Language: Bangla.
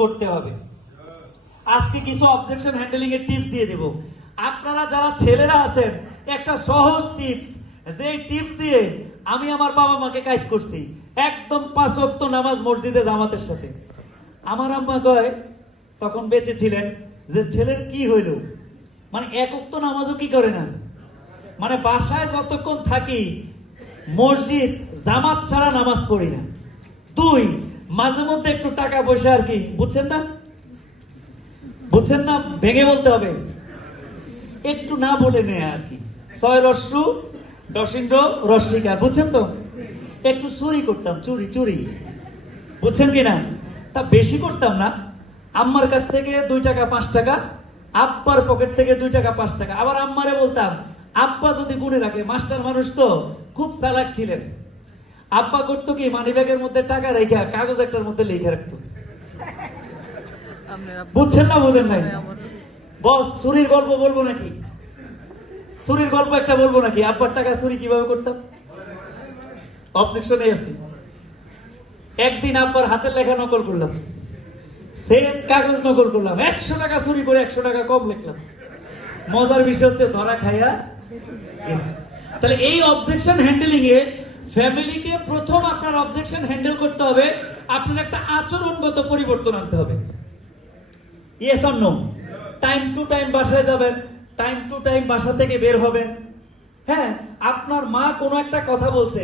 করতে হবে। আজকে কিছু অবজেকশন হ্যান্ডলিং এর টিপস দিয়ে দেব। আপনারা যারা ছেলেরা আছেন, একটা সহজ টিপস, যে টিপস দিয়ে আমি আমার বাবা মাকে কায়েদ করছি, একদম 5 ওয়াক্ত নামাজ মসজিদে জামাতের সাথে। আমার আম্মা কয়, তখন বেঁচে ছিলেন, যে ছেলের কি হইল, মানে 1 ওয়াক্ত নামাজও কি করে না, মানে বাসায় যতক্ষণ থাকি মসজিদ জামাত ছাড়া নামাজ পড়ি না। 2, মাঝে মধ্যে একটু টাকা পয়সা আর কি, বুঝছেন না, বুঝছেন না, ভেঙে বলতে হবে, একটু না বলে নেয় আর কি। 6 রস্যু দশিন্দ্র রস্যিকা, বুঝছেন তো, একটু চুরি করতাম, চুরি চুরি, বুঝছেন কিনা, তা বেশি করতাম না। আম্মার কাছ থেকে 2 টাকা 5 টাকা, আব্বার পকেট থেকে 2 টাকা 5 টাকা। আবার আম্মারে বলতাম, আব্বা যদি গুনে রাখে, মাস্টার মানুষ তো খুব চালাক ছিলেন, আব্বা করতো কি, মানি ব্যাগের মধ্যে টাকা রেখে কাগজ একটার মধ্যে লিখে রাখতো। বুঝছেন না, বুঝেন নাই? বস, চুরির গল্প বলবো নাকি? চুরির গল্প একটা বলবো নাকি? আব্বার টাকা চুরি কিভাবে করতাম, অবজেকশনে আছে। একদিন আব্বার হাতের লেখা নকল করলাম, সেম কাগজ নকল করলাম, 100 টাকা চুরি করে 100 টাকা কম লিখলাম। মজার বিষয় হচ্ছে ধরা খাইয়া গেছে। তাহলে এই অবজেকশন হ্যান্ডলিং এ ফ্যামিলিকে প্রথম আপনার অবজেকশন হ্যান্ডেল করতে হবে, আপনার একটা আচরণগত পরিবর্তন আনতে হবে। Yes or no? Time to time বাসায় যাবেন, টাইম টু টাইম বাসা থেকে বের হবেন। হ্যাঁ, আপনার মা কোনো একটা কথা বলছে,